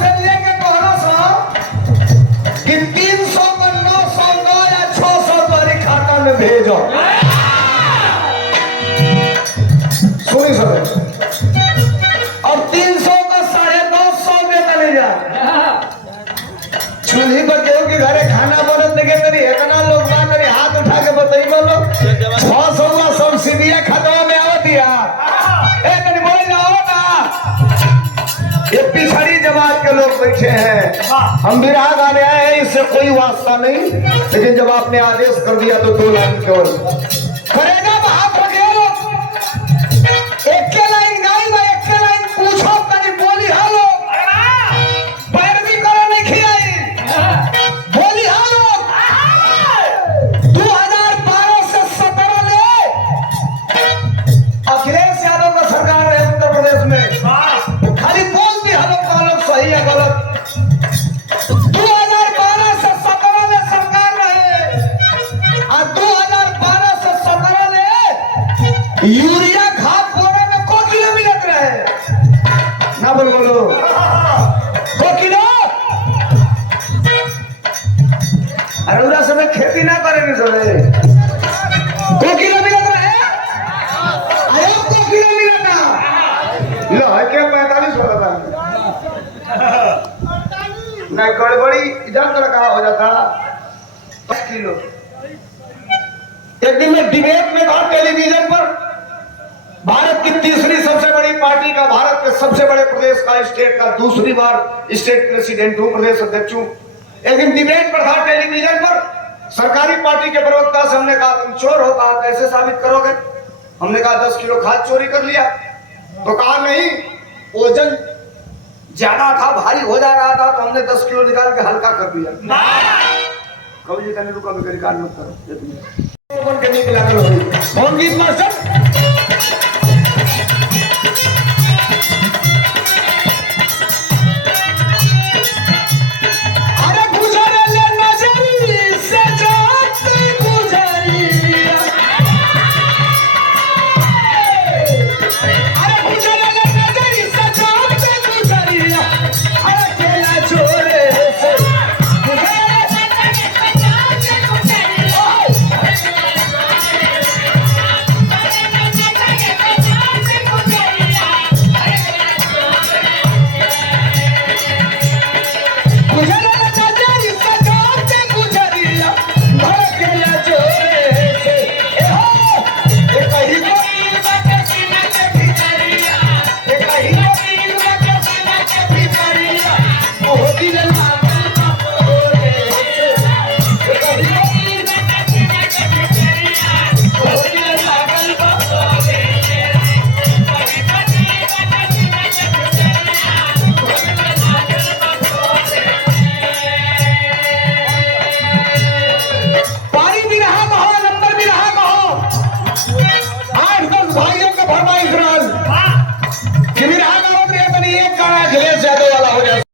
से लेके कहना सा कि 300 को 900 दो या 600 तुम्हारी खाता में भेजो। सुनी सब और 300 का 950 में चले जा। चूल्ही पर केहू के घरे खाना बनत देखे करी इतना लोग बा करी हाथ उठा के बताई बोलो 600 का सब्सिडिया खतवा में आवत यार। ए कनी बोल जाओ ना। ये पिछड़ी जमात के लोग बैठे हैं, हम बिरहा गाने आए हैं, इससे कोई वास्ता नहीं, लेकिन जब आपने आदेश कर दिया तो 2 लाइन केवल करेगा हाथ रखे लोग। एक के लाइन गाई बा, एक के लाइन पूछो कनी बोली हालो पैरवी करो नहीं खिलाई बोली हालो। 2012 से 17 ले अखिलेश यादव का सरकार है उत्तर प्रदेश में, खाली बोल दी हम लोग सही है गलत। 2012 से 17 ले सरकार रहे और 2012 से 17 ले यूरिया खाद बोरे में को किलो मिलत रहे ना बोलो को किलो। अरे उधर समय खेती ना करेंगे समय को किलो मिलत रहे आयो को किलो मिलत ना लो है क्या 45 होता था नहीं गड़बड़ी इधर तो रखा हो जाता 10 किलो। एक दिन में डिबेट में था टेलीविजन पर, भारत की तीसरी सबसे बड़ी पार्टी का, भारत के सबसे बड़े प्रदेश का, स्टेट का दूसरी बार स्टेट प्रेसिडेंट हूं, प्रदेश अध्यक्ष हूं। एक दिन डिबेट पर था टेलीविजन पर, सरकारी पार्टी के प्रवक्ता से हमने कहा तुम चोर हो, कहा कैसे साबित करोगे? हमने कहा 10 किलो खाद चोरी कर लिया। तो कहा नहीं, वजन ज्यादा था, भारी हो जा रहा था, तो हमने 10 किलो निकाल के हल्का कर दिया। कभी जी कहने रुका भी रिकॉर्ड मत करो बन के नहीं मिला करो। कौन गीत मास्टर